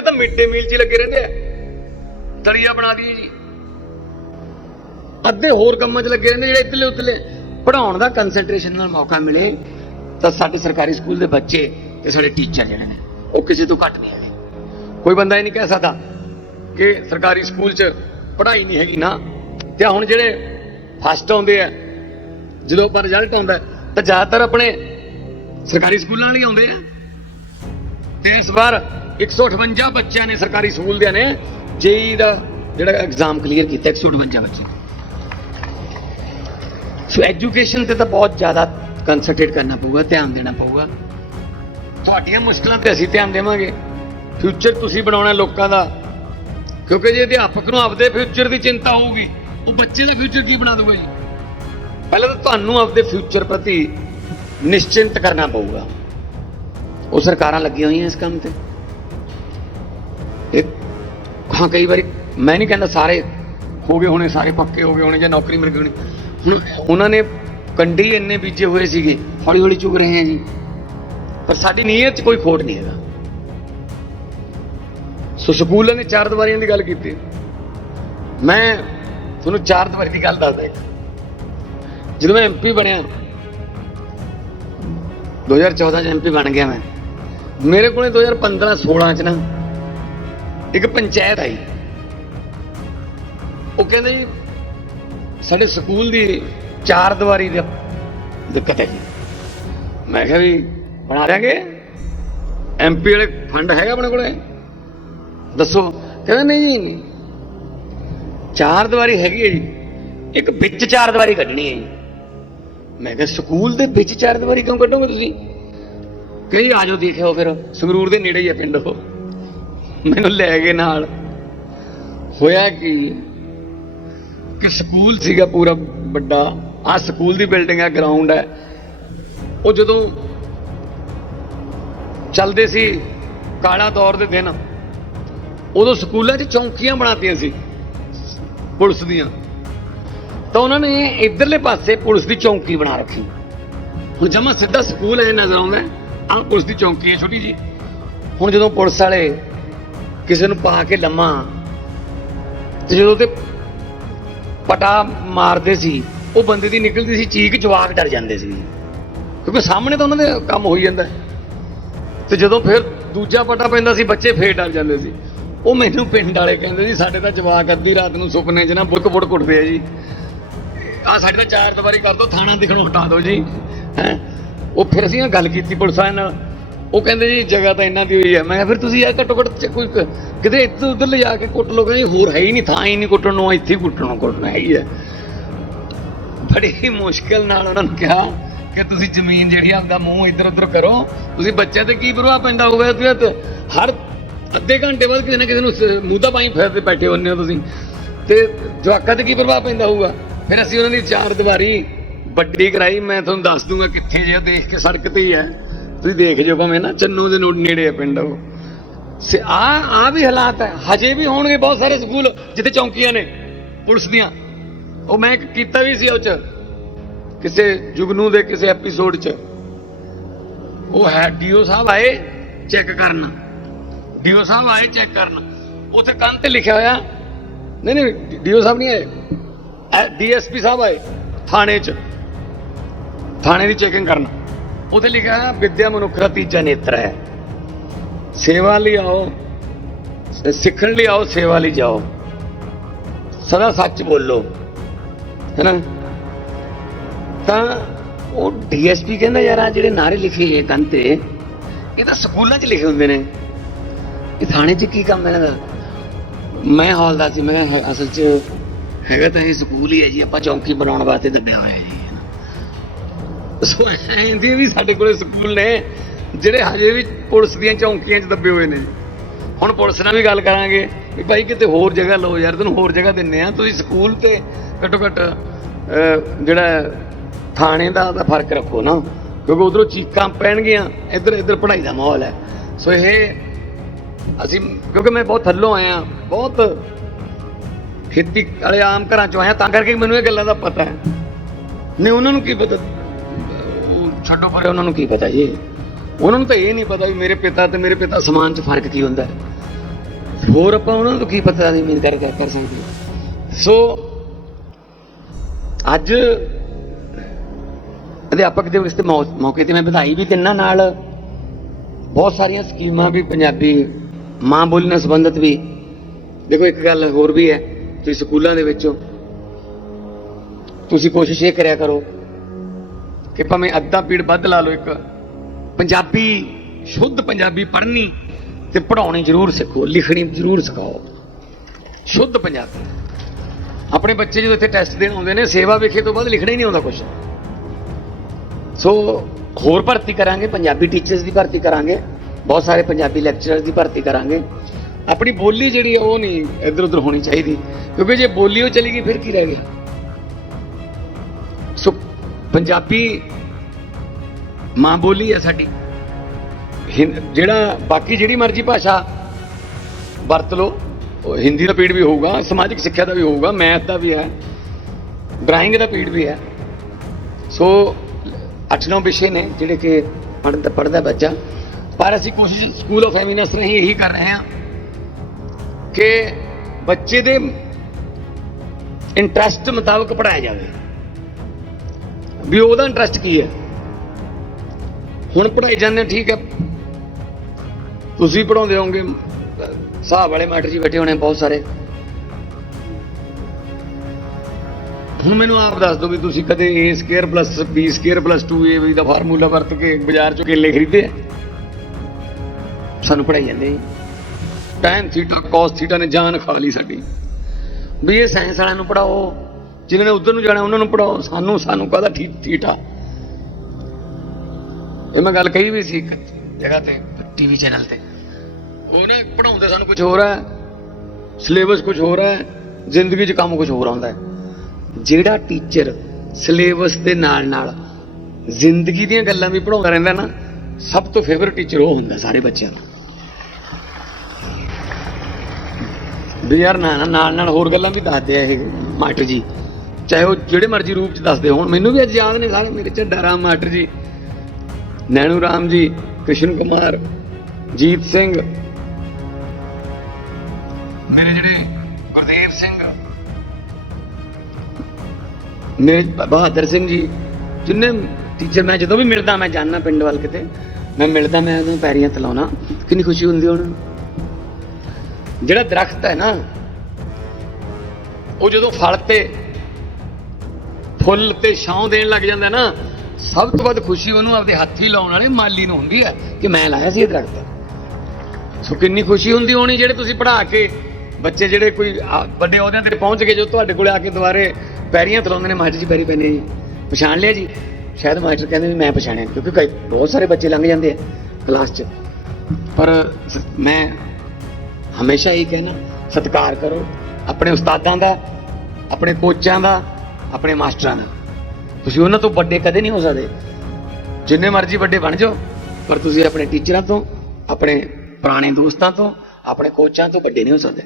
ਅਗਲੇ ਤਾਂ ਮਿਡ ਮੀਲ 'ਚ ਲੱਗੇ ਰਹਿੰਦੇ ਆ। ਦਲੀਆ ਬਣਾ ਦਈਏ ਜੀ। ਅੱਧੇ ਹੋਰ ਕੰਮਾਂ 'ਚ ਲੱਗੇ ਰਹਿੰਦੇ ਜਿਹੜੇ ਇੱਧਰਲੇ ਉੱਤਲੇ ਪੜਾਉਣ ਦਾ ਕਨਸੈਂਟਰੇਸ਼ਨ ਨਾਲ ਮੌਕਾ ਮਿਲੇ, ਤਾਂ ਸਾਡੇ ਸਰਕਾਰੀ ਸਕੂਲ ਦੇ ਬੱਚੇ ਤੇ ਸਾਡੇ ਟੀਚਰ ਜਿਹੜੇ ਨੇ, ਉਹ ਕਿਸੇ ਤੋਂ ਘੱਟ ਨਹੀਂ ਹੈਗੇ। ਕੋਈ ਬੰਦਾ ਇਹ ਨਹੀਂ ਕਹਿ ਸਕਦਾ ਕਿ ਸਰਕਾਰੀ ਸਕੂਲ 'ਚ ਪੜ੍ਹਾਈ ਨਹੀਂ ਹੈਗੀ ਨਾ। ਤੇ ਹੁਣ ਜਿਹੜੇ ਫਸਟ ਆਉਂਦੇ ਆ, ਜਦੋਂ ਪਰ ਰਿਜ਼ਲਟ ਆਉਂਦਾ, ਤਾਂ ਜ਼ਿਆਦਾਤਰ ਆਪਣੇ ਸਰਕਾਰੀ ਸਕੂਲਾਂ ਵਾਲੇ ਹੀ ਆਉਂਦੇ ਆ। ਤੇ ਇਸ ਵਾਰ 158 ਬੱਚਿਆਂ ਨੇ ਸਰਕਾਰੀ ਸਕੂਲ ਦੇ ਨੇ ਜੇਈ ਦਾ ਜਿਹੜਾ ਐਗਜ਼ਾਮ ਕਲੀਅਰ ਕੀਤਾ 158 ਬੱਚੇ। ਸੋ ਐਜੂਕੇਸ਼ਨ ਤੇ ਤਾਂ ਬਹੁਤ ਜ਼ਿਆਦਾ ਕਨਸੈਂਟਰੇਟ ਕਰਨਾ ਪਊਗਾ, ਧਿਆਨ ਦੇਣਾ ਪਊਗਾ। ਤੁਹਾਡੀਆਂ ਮੁਸ਼ਕਲਾਂ ਤੇ ਅਸੀਂ ਧਿਆਨ ਦੇਵਾਂਗੇ। ਫਿਊਚਰ ਤੁਸੀਂ ਬਣਾਉਣਾ ਲੋਕਾਂ ਦਾ। ਕਿਉਂਕਿ ਜੇ ਅਧਿਆਪਕ ਨੂੰ ਆਪਦੇ ਫਿਊਚਰ ਦੀ ਚਿੰਤਾ ਹੋਊਗੀ, ਉਹ ਬੱਚੇ ਦਾ ਫਿਊਚਰ ਕੀ ਬਣਾ ਦੂਗਾ ਜੀ? ਪਹਿਲਾਂ ਤਾਂ ਤੁਹਾਨੂੰ ਆਪਦੇ ਫਿਊਚਰ ਪ੍ਰਤੀ ਨਿਸ਼ਚਿੰਤ ਕਰਨਾ ਪਊਗਾ। ਉਹ ਸਰਕਾਰਾਂ ਲੱਗੀਆਂ ਹੋਈਆਂ ਇਸ ਕੰਮ ਤੇ। ਇਹ, ਹਾਂ, ਕਈ ਵਾਰੀ ਮੈਂ ਨਹੀਂ ਕਹਿੰਦਾ ਸਾਰੇ ਹੋ ਗਏ ਹੋਣੇ, ਸਾਰੇ ਪੱਕੇ ਹੋ ਗਏ ਹੋਣੇ ਜਾਂ ਨੌਕਰੀ ਮਿਲ ਗਈ ਹੋਣੀ। ਹੁਣ ਉਹਨਾਂ ਨੇ ਕੰਡੀ ਇੰਨੇ ਬੀਜੇ ਹੋਏ ਸੀਗੇ ਹੌਲੀ ਹੌਲੀ ਚੁਗ ਰਹੇ ਆ ਜੀ। ਪਰ ਸਾਡੀ ਨੀਅਤ 'ਚ ਕੋਈ ਖੋਟ ਨਹੀਂ ਹੈਗਾ। ਸੋ ਸਕੂਲਾਂ ਨੇ ਚਾਰ ਦੀਵਾਰੀਆਂ ਦੀ ਗੱਲ ਕੀਤੀ। ਮੈਂ ਤੁਹਾਨੂੰ ਚਾਰ ਦੀਵਾਰੀ ਦੀ ਗੱਲ ਦੱਸਦਾ ਇੱਕ। ਜਦੋਂ ਮੈਂ ਐਮਪੀ ਬਣਿਆ 2014 ਚ ਐਮਪੀ ਬਣ ਗਿਆ ਮੈਂ। ਮੇਰੇ ਕੋਲੇ 2015 16 ਚ ਨਾ ਇੱਕ ਪੰਚਾਇਤ ਆਈ। ਉਹ ਕਹਿੰਦੇ ਜੀ, ਸਾਡੇ ਸਕੂਲ ਦੀ ਚਾਰ ਦੀਵਾਰੀ ਦੀ ਦਿੱਕਤ ਹੈ ਜੀ। ਮੈਂ ਕਿਹਾ ਵੀ ਬਣਾ ਦਿਆਂਗੇ। ਐਮਪੀ ਵਾਲੇ ਫੰਡ ਹੈਗਾ ਆਪਣੇ ਕੋਲੇ? ਦੱਸੋ। ਕਹਿੰਦੇ ਨਹੀਂ ਜੀ, ਚਾਰ ਦੀਵਾਰੀ ਹੈਗੀ ਹੈ ਜੀ। ਇੱਕ ਵਿੱਚ ਚਾਰ ਦੀਵਾਰੀ ਕੱਢਣੀ ਹੈ ਜੀ। ਮੈਂ ਕਿਹਾ, ਸਕੂਲ ਦੇ ਵਿੱਚ ਚਾਰ ਦੀਵਾਰੀ ਕਿਉਂ ਕੱਢੋਗੇ ਤੁਸੀਂ? ਕਹੀ ਆਜੋ ਦੇਖਿਓ ਫਿਰ। ਸੰਗਰੂਰ ਦੇ ਨੇੜੇ ਹੀ ਆ ਪਿੰਡ ਉਹ। ਮੈਨੂੰ ਲੈ ਗਏ ਨਾਲ। ਹੋਇਆ ਕੀ? ਕਿ ਸਕੂਲ ਸੀਗਾ ਪੂਰਾ ਵੱਡਾ। ਆ ਸਕੂਲ ਦੀ ਬਿਲਡਿੰਗ ਹੈ ਗਰਾਊਂਡ ਹੈ ਉਹ ਜਦੋਂ ਚੱਲਦੇ ਸੀ ਕਾਲਾ ਦੌਰ ਦੇ ਦਿਨ, ਉਦੋਂ ਸਕੂਲਾਂ 'ਚ ਚੌਂਕੀਆਂ ਬਣਾਤੀਆਂ ਸੀ ਪੁਲਿਸ ਦੀਆਂ। ਤਾਂ ਉਹਨਾਂ ਨੇ ਇਧਰਲੇ ਪਾਸੇ ਪੁਲਿਸ ਦੀ ਚੌਂਕੀ ਬਣਾ ਰੱਖੀ। ਹੁਣ ਜਮਾ ਸਿੱਧਾ ਸਕੂਲ ਐ ਨਜ਼ਰ ਆਉਂਦਾ ਆ ਪੁਲਿਸ ਦੀ ਚੌਂਕੀ ਹੈ ਛੋਟੀ ਜੀ ਹੁਣ ਜਦੋਂ ਪੁਲਿਸ ਵਾਲੇ ਕਿਸੇ ਨੂੰ ਪਾ ਕੇ ਲੰਮਾ। ਤੇ ਜਦੋਂ ਤੇ ਪਟਾ ਮਾਰਦੇ ਸੀ, ਉਹ ਬੰਦੇ ਦੀ ਨਿਕਲਦੀ ਸੀ, ਚੀਕ ਜਵਾਕ ਡਰ ਜਾਂਦੇ ਸੀ। ਕਿਉਂਕਿ ਸਾਹਮਣੇ ਤਾਂ ਉਹਨਾਂ ਦੇ ਕੰਮ ਹੋਈ ਜਾਂਦਾ। ਤੇ ਜਦੋਂ ਫਿਰ ਦੂਜਾ ਪਟਾ ਪੈਂਦਾ ਸੀ, ਬੱਚੇ ਫੇਰ ਡਰ ਜਾਂਦੇ ਸੀ। ਉਹ ਮੈਨੂੰ ਪਿੰਡ ਵਾਲੇ ਕਹਿੰਦੇ ਜੀ, ਸਾਡੇ ਤਾਂ ਜਵਾਕ ਅੱਧੀ ਰਾਤ ਨੂੰ ਸੁਪਨੇ 'ਚ ਨਾ ਬੁੱਕ ਬੁੱਕ ਕੁੱਟਦੇ ਆ ਜੀ। ਆ ਸਾਡੇ ਤਾਂ ਚਾਰ ਦੀਵਾਰੀ ਕਰ ਦੋ, ਥਾਣਾ ਦਿਖਣੋਂ ਹਟਾ ਦਿਓ ਜੀ। ਹੈ? ਉਹ ਫਿਰ ਅਸੀਂ ਇਹ ਗੱਲ ਕੀਤੀ ਪੁਲਿਸ ਵਾਲਿਆਂ ਨਾਲ। ਉਹ ਕਹਿੰਦੇ ਜੀ ਜਗ੍ਹਾ ਤਾਂ ਇਹਨਾਂ ਦੀ ਹੋਈ ਹੈ। ਮੈਂ ਕਿਹਾ, ਫਿਰ ਤੁਸੀਂ ਇਹ ਘੱਟੋ ਘੱਟ ਚ- ਕੋਈ ਕਿਤੇ ਇੱਧਰ ਉੱਧਰ ਲਿਜਾ ਕੇ ਕੁੱਟ ਲੋ ਕਹਿੰਦੇ ਹੋਰ ਹੈ ਹੀ ਨਹੀਂ, ਥਾਂ ਹੀ ਨਹੀਂ ਕੁੱਟਣ ਨੂੰ, ਇੱਥੇ ਹੀ ਕੁੱਟਣ ਨੂੰ ਕੁੱਟਣਾ ਹੀ ਹੈ ਬੜੀ ਮੁਸ਼ਕਿਲ ਨਾਲ ਉਹਨਾਂ ਨੂੰ ਕਿਹਾ ਕਿ ਤੁਸੀਂ ਜ਼ਮੀਨ ਜਿਹੜੀ ਆਪਦਾ ਮੂੰਹ ਇੱਧਰ ਉੱਧਰ ਕਰੋ। ਤੁਸੀਂ ਬੱਚਿਆਂ ਤੇ ਕੀ ਪ੍ਰਭਾਵ ਪੈਂਦਾ ਹੋਊਗਾ ਤੇ? ਹਰ ਅੱਧੇ ਘੰਟੇ ਬਾਅਦ ਕਿਸੇ ਨਾ ਕਿਸੇ ਨੂੰ ਸ- ਮੂੰਹ ਦਾ ਪਾਈ ਫੇਰਦੇ ਬੈਠੇ ਹੁੰਦੇ ਹੋ ਤੁਸੀਂ। ਤੇ ਜਵਾਕਾਂ ਤੇ ਕੀ ਪ੍ਰਭਾਵ ਪੈਂਦਾ ਹੋਊਗਾ? ਫਿਰ ਅਸੀਂ ਉਹਨਾਂ ਦੀ ਚਾਰ ਦੀਵਾਰੀ ਵੱਡੀ ਕਰਾਈ। ਮੈਂ ਤੁਹਾਨੂੰ ਦੱਸ ਦੂੰਗਾ ਕਿੱਥੇ ਜੇ ਦੇਖ ਕੇ ਸੜਕ ਤੇ ਹੀ ਹੈ। ਤੁਸੀਂ ਦੇਖ ਜਿਓ ਭਾਵੇਂ ਨਾ, ਚੰਨੂ ਦੇ ਨੇੜੇ ਹੈ ਪਿੰਡ ਉਹ। ਸੇ ਆ ਆ ਵੀ ਹਾਲਾਤ ਹੈ। ਹਜੇ ਵੀ ਹੋਣਗੇ ਬਹੁਤ ਸਾਰੇ ਸਕੂਲ ਜਿੱਥੇ ਚੌਂਕੀਆਂ ਨੇ, ਪੁਲਿਸ ਦੀਆਂ। ਉਹ ਮੈਂ ਕੀਤਾ ਵੀ ਸੀ ਉਹ ਚ, ਕਿਸੇ ਜੁਗਨੂ ਦੇ ਕਿਸੇ ਐਪੀਸੋਡ ਚ। ਉਹ ਹੈ, ਡੀਓ ਸਾਹਿਬ ਆਏ ਚੈੱਕ ਕਰਨ। ਡੀਓ ਸਾਹਿਬ ਆਏ ਚੈੱਕ ਕਰਨ। ਉੱਥੇ ਕੰਨ ਤੇ ਲਿਖਿਆ ਹੋਇਆ। ਨਹੀਂ ਨਹੀਂ, ਡੀਓ ਸਾਹਿਬ ਨਹੀਂ ਆਏ। ਡੀਐਸਪੀ ਸਾਹਿਬ ਆਏ, ਥਾਣੇ ਚ। ਥਾਣੇ ਦੀ ਚੈਕਿੰਗ ਕਰਨ। ਉੱਥੇ ਲਿਖਿਆ ਹੋਇਆ ਵਿਦਿਆ ਮਨੁੱਖ ਦਾ ਤੀਜਾ ਨੇਤਰ ਹੈ। ਸੇਵਾ ਲਈ ਆਓ ਸਿੱਖਣ ਲਈ ਆਓ, ਸੇਵਾ ਲਈ ਜਾਓ। ਸਦਾ ਸੱਚ ਬੋਲੋ। ਹੈਨਾ? ਤਾਂ ਉਹ ਡੀਐਸਪੀ ਕਹਿੰਦਾ ਯਾਰ ਆ ਜਿਹੜੇ ਨਾਰੇ ਲਿਖੇ ਹੋਏ ਕੰਨ ਤੇ, ਇਹ ਤਾਂ ਸਕੂਲਾਂ 'ਚ ਲਿਖੇ ਹੁੰਦੇ ਨੇ। ਇਹ ਥਾਣੇ 'ਚ ਕੀ ਕੰਮ ਇਹਨਾਂ ਦਾ? ਮੈਂ ਹੌਲਦਾਰ ਸੀ, ਮੈਂ ਕਿਹਾ ਅਸਲ 'ਚ ਹੈਗਾ ਤਾਂ ਇਹ ਸਕੂਲ ਹੀ ਹੈ ਜੀ, ਆਪਾਂ ਚੌਂਕੀ ਬਣਾਉਣ ਵਾਸਤੇ ਦੱਬਿਆ ਹੋਇਆ ਹੈ। ਸੋ ਐਂਦੀ ਵੀ ਸਾਡੇ ਕੋਲੇ ਸਕੂਲ ਨੇ, ਜਿਹੜੇ ਹਜੇ ਵੀ ਪੁਲਿਸ ਦੀਆਂ ਚੌਂਕੀਆਂ 'ਚ ਦੱਬੇ ਹੋਏ ਨੇ। ਹੁਣ ਪੁਲਿਸ ਨਾਲ ਵੀ ਗੱਲ ਕਰਾਂਗੇ ਵੀ ਭਾਈ ਕਿਤੇ ਹੋਰ ਜਗ੍ਹਾ ਲਓ ਯਾਰ, ਤੈਨੂੰ ਹੋਰ ਜਗ੍ਹਾ ਦਿੰਨੇ ਆ। ਤੁਸੀਂ ਸਕੂਲ ਤੇ ਘੱਟੋ ਘੱਟ ਜਿਹੜਾ ਥਾਣੇ ਦਾ ਦਾ ਫ਼ਰਕ ਰੱਖੋ ਨਾ। ਕਿਉਂਕਿ ਉਧਰੋਂ ਚੀਕਾਂ ਪੈਣਗੀਆਂ, ਇੱਧਰ ਇੱਧਰ ਪੜ੍ਹਾਈ ਦਾ ਮਾਹੌਲ ਹੈ। ਸੋ ਇਹ ਅਸੀਂ, ਕਿਉਂਕਿ ਮੈਂ ਬਹੁਤ ਥੱਲੋਂ ਆਇਆ, ਬਹੁਤ ਖੇਤੀ ਵਾਲੇ ਆਮ ਘਰਾਂ ਚੋਂ ਆਇਆ, ਤਾਂ ਕਰਕੇ ਮੈਨੂੰ ਇਹ ਗੱਲਾਂ ਦਾ ਪਤਾ ਹੈ। ਨਹੀਂ ਉਹਨਾਂ ਨੂੰ ਕੀ ਪਤਾ? ਛੱਡੋ ਪਰੇ ਉਹਨਾਂ ਨੂੰ ਕੀ ਪਤਾ ਜੀ? ਉਹਨਾਂ ਨੂੰ ਤਾਂ ਇਹ ਨਹੀਂ ਪਤਾ ਵੀ ਮੇਰੇ ਪਿਤਾ ਤੇ ਮੇਰੇ ਪਿਤਾ ਸਮਾਨ 'ਚ ਫ਼ਰਕ ਕੀ ਹੁੰਦਾ। ਹੈ ਹੋਰ ਆਪਾਂ ਉਹਨਾਂ ਨੂੰ ਕੀ ਪਤਾ ਨਹੀਂ ਉਮੀਦ ਕਰ ਕਰ ਸਕਦੇ ਸੋ, ਅੱਜ ਅਧਿਆਪਕ ਦਿਵਸ ਦੇ ਮੌਕੇ ਤੇ ਮੈਂ ਵਧਾਈ ਵੀ ਦਿੰਨਾ ਨਾਲ। ਬਹੁਤ ਸਾਰੀਆਂ ਸਕੀਮਾਂ ਵੀ ਪੰਜਾਬੀ ਮਾਂ ਬੋਲੀ ਨਾਲ ਸੰਬੰਧਿਤ ਵੀ। ਦੇਖੋ, ਇੱਕ ਗੱਲ ਹੋਰ ਵੀ ਹੈ, ਤੁਸੀਂ ਸਕੂਲਾਂ ਦੇ ਵਿੱਚੋਂ ਤੁਸੀਂ ਕੋਸ਼ਿਸ਼ ਇਹ ਕਰਿਆ ਕਰੋ ਕਿ ਭਾਵੇਂ ਅੱਧਾ ਪੀੜ ਵੱਧ ਲਾ ਲਓ ਇੱਕ। ਪੰਜਾਬੀ, ਸ਼ੁੱਧ ਪੰਜਾਬੀ ਪੜ੍ਹਨੀ ਤੇ ਪੜ੍ਹਾਉਣੀ ਜ਼ਰੂਰ ਸਿੱਖੋ, ਲਿਖਣੀ ਜ਼ਰੂਰ ਸਿਖਾਓ। ਸ਼ੁੱਧ ਪੰਜਾਬੀ। ਆਪਣੇ ਬੱਚੇ ਜਦੋਂ ਇੱਥੇ ਟੈਸਟ ਦੇਣ ਆਉਂਦੇ ਨੇ, ਸੇਵਾ ਵੇਖੇ ਤੋਂ ਬਾਅਦ ਲਿਖਣਾ ਹੀ ਨਹੀਂ ਆਉਂਦਾ ਕੁਝ ਸੋ ਹੋਰ ਭਰਤੀ ਕਰਾਂਗੇ, ਪੰਜਾਬੀ ਟੀਚਰਸ ਦੀ ਭਰਤੀ ਕਰਾਂਗੇ, ਬਹੁਤ ਸਾਰੇ ਪੰਜਾਬੀ ਲੈਕਚਰਰਸ ਦੀ ਭਰਤੀ ਕਰਾਂਗੇ। ਆਪਣੀ ਬੋਲੀ ਜਿਹੜੀ ਉਹ ਨਹੀਂ ਇੱਧਰ ਉੱਧਰ ਹੋਣੀ ਚਾਹੀਦੀ, ਕਿਉਂਕਿ ਜੇ ਬੋਲੀ ਉਹ ਚਲੀ ਗਈ, ਫਿਰ ਕੀ ਰਹਿ ਗਿਆ? ਸੋ ਪੰਜਾਬੀ ਮਾਂ ਬੋਲੀ ਹੈ ਸਾਡੀ। ਹਿੰ- ਜਿਹੜਾ ਬਾਕੀ ਜਿਹੜੀ ਮਰਜ਼ੀ ਭਾਸ਼ਾ ਵਰਤ ਲਓ, ਉਹ ਹਿੰਦੀ ਦਾ ਪੀੜ ਵੀ ਹੋਊਗਾ, ਸਮਾਜਿਕ ਸਿੱਖਿਆ ਦਾ ਵੀ ਹੋਊਗਾ, ਮੈਥ ਦਾ ਵੀ ਹੈ, ਡਰਾਇੰਗ ਦਾ ਪੀੜ ਵੀ ਹੈ। ਸੋ 8-9 ਵਿਸ਼ੇ ਨੇ ਜਿਹੜੇ ਕਿ ਪੜ੍ਹਦਾ ਪੜ੍ਹਦਾ ਬੱਚਾ। ਪਰ ਅਸੀਂ ਕੋਸ਼ਿਸ਼ ਸਕੂਲ ਆਫ ਐਮਿਨੈਂਸ ਰਹੀ ਇਹੀ ਕਰ ਰਹੇ ਹਾਂ ਕਿ ਬੱਚੇ ਦੇ ਇੰਟਰਸਟ ਮੁਤਾਬਕ ਪੜਾਇਆ ਜਾਵੇ। ਵੀ ਉਹਦਾ ਇੰਟਰਸਟ ਕੀ ਹੈ? ਹੁਣ ਪੜਾਈ ਜਾਂਦੇ ਠੀਕ ਹੈ। ਤੁਸੀਂ ਪੜਾਉਂਦੇ ਹੋਗੇ ਹਿਸਾਬ ਵਾਲੇ ਮੈਟਰ ਜੀ ਬੈਠੇ ਹੋਣੇ ਬਹੁਤ ਸਾਰੇ। ਹੁਣ ਮੈਨੂੰ ਆਪ ਦੱਸ ਦਿਓ ਵੀ ਤੁਸੀਂ ਕਦੇ a square plus b square plus 2ab ਦਾ ਫਾਰਮੂਲਾ ਵਰਤ ਕੇ ਬਾਜ਼ਾਰ ਚੋਂ ਕੇਲੇ ਖਰੀਦੇ ਆ? ਸਾਨੂੰ ਪੜਾਈ ਜਾਂਦੇ ਟੈਨ ਥੀਟਾ cos ਥੀਟਾ ਨੇ ਜਾਨ ਖਾ ਲਈ ਸਾਡੀ। ਵੀ ਇਹ ਸਾਇੰਸ ਵਾਲਿਆਂ ਨੂੰ ਪੜਾਓ ਜਿਨ੍ਹਾਂ ਨੇ ਉਧਰ ਨੂੰ ਜਾਣਾ, ਉਹਨਾਂ ਨੂੰ ਪੜਾਓ ਸਾਨੂੰ ਸਾਨੂੰ ਕਾਹਦਾ ਠੀਕ ਥੀਟਾ ਇਹ ਮੈਂ ਗੱਲ ਕਹੀ ਵੀ ਸੀ ਇੱਕ ਜਗ੍ਹਾ ਤੇ, ਟੀਵੀ ਚੈਨਲ ਤੇ। ਉਹ ਨਾ ਪੜਾਉਂਦੇ ਸਾਨੂੰ ਕੁਝ ਹੋਰ ਹੈ। ਸਿਲੇਬਸ ਕੁਝ ਹੋਰ ਹੈ। ਜ਼ਿੰਦਗੀ 'ਚ ਕੰਮ ਕੁਝ ਹੋਰ ਆਉਂਦਾ ਹੈ। ਜਿਹੜਾ ਟੀਚਰ ਸਿਲੇਬਸ ਦੇ ਨਾਲ ਨਾਲ ਜ਼ਿੰਦਗੀ ਦੀਆਂ ਗੱਲਾਂ ਵੀ ਪੜਾਉਂਦਾ ਰਹਿੰਦਾ ਨਾ, ਸਭ ਤੋਂ ਫੇਵਰਿਟ ਟੀਚਰ ਉਹ ਹੁੰਦਾ ਸਾਰੇ ਬੱਚਿਆਂ ਦਾ। ਵੀ ਯਾਰ ਨਾ ਨਾ, ਨਾਲ ਨਾਲ ਹੋਰ ਗੱਲਾਂ ਵੀ ਦੱਸਦੇ ਆ ਇਹ ਮਾਸਟਰ ਜੀ। ਚਾਹੇ ਉਹ ਜਿਹੜੇ ਮਰਜ਼ੀ ਰੂਪ ਚ ਦੱਸਦੇ ਹੋਣ। ਮੈਨੂੰ ਵੀ ਅੱਜ ਯਾਦ ਨੇ ਸਾਰੇ ਮੇਰੇ ਝੱਡਾ ਰਾਮ ਮਾਸਟਰ ਜੀ ਨੈਣੂ ਰਾਮ ਜੀ ਕ੍ਰਿਸ਼ਨ ਕੁਮਾਰ ਜੀਤ ਸਿੰਘ। ਮੇਰੇ ਜਿਹੜੇ ਗੁਰਦੇਵ ਸਿੰਘ। ਮੇਰੇ ਬਹਾਦਰ ਸਿੰਘ ਜੀ ਜਿੰਨੇ ਟੀਚਰ ਮੈਂ ਜਦੋਂ ਵੀ ਮਿਲਦਾ ਮੈਂ ਜਾਣਨਾ ਪਿੰਡ ਵੱਲ ਕਿਤੇ। ਮੈਂ ਮਿਲਦਾ ਮੈਂ ਉਹਨੂੰ ਪੈਰੀਆਂ ਤਲਾਉਣਾ। ਕਿੰਨੀ ਖੁਸ਼ੀ ਹੁੰਦੀ ਨੂੰ। ਜਿਹੜਾ ਦਰਖਤ ਹੈ ਨਾ ਉਹ ਜਦੋਂ ਫਲ ਤੇ ਫੁੱਲ ਤੇ ਛਾਂ ਦੇਣ ਲੱਗ ਜਾਂਦਾ ਨਾ, ਸਭ ਤੋਂ ਵੱਧ ਖੁਸ਼ੀ ਉਹਨੂੰ ਆਪਦੇ ਹੱਥੀ ਲਾਉਣ ਵਾਲੇ ਮਾਲੀ ਨੂੰ ਹੁੰਦੀ ਹੈ ਕਿ ਮੈਂ ਲਾਇਆ ਸੀ ਇਹ ਦਰਖਤ। ਸੋ ਕਿੰਨੀ ਖੁਸ਼ੀ ਹੁੰਦੀ ਹੋਣੀ ਜਿਹੜੇ ਤੁਸੀਂ ਪੜ੍ਹਾ ਕੇ ਬੱਚੇ ਜਿਹੜੇ ਕੋਈ ਵੱਡੇ ਅਹੁਦਿਆਂ ਤੇ ਪਹੁੰਚ ਗਏ ਜੋ ਤੁਹਾਡੇ ਕੋਲੇ ਆ ਕੇ ਦੁਬਾਰੇ ਪੈਰੀਆਂ ਥਲਾਉਂਦੇ ਨੇ, ਮਾਸਟਰ ਜੀ ਪੈਰੀ ਪੈਨੇ ਜੀ। ਪਛਾਣ ਲਿਆ ਜੀ? ਸ਼ਾਇਦ ਮਾਸਟਰ ਕਹਿੰਦੇ ਵੀ ਮੈਂ ਪਛਾਣਿਆ, ਕਿਉਂਕਿ ਕਈ ਬਹੁਤ ਸਾਰੇ ਬੱਚੇ ਲੰਘ ਜਾਂਦੇ ਆ ਕਲਾਸ 'ਚ। ਪਰ ਮੈਂ ਹਮੇਸ਼ਾ ਇਹ ਕਹਿਣਾ, ਸਤਿਕਾਰ ਕਰੋ, ਆਪਣੇ ਉਸਤਾਦਾਂ ਦਾ, ਆਪਣੇ ਕੋਚਾਂ ਦਾ ਆਪਣੇ ਮਾਸਟਰਾਂ ਦਾ ਤੁਸੀਂ ਉਹਨਾਂ ਤੋਂ ਵੱਡੇ ਕਦੇ ਨਹੀਂ ਹੋ ਸਕਦੇ। ਜਿੰਨੇ ਮਰਜ਼ੀ ਵੱਡੇ ਬਣ ਜਾਓ, ਪਰ ਤੁਸੀਂ ਆਪਣੇ ਟੀਚਰਾਂ ਤੋਂ, ਆਪਣੇ ਪੁਰਾਣੇ ਦੋਸਤਾਂ ਤੋਂ, ਆਪਣੇ ਕੋਚਾਂ ਤੋਂ ਵੱਡੇ ਨਹੀਂ ਹੋ ਸਕਦੇ।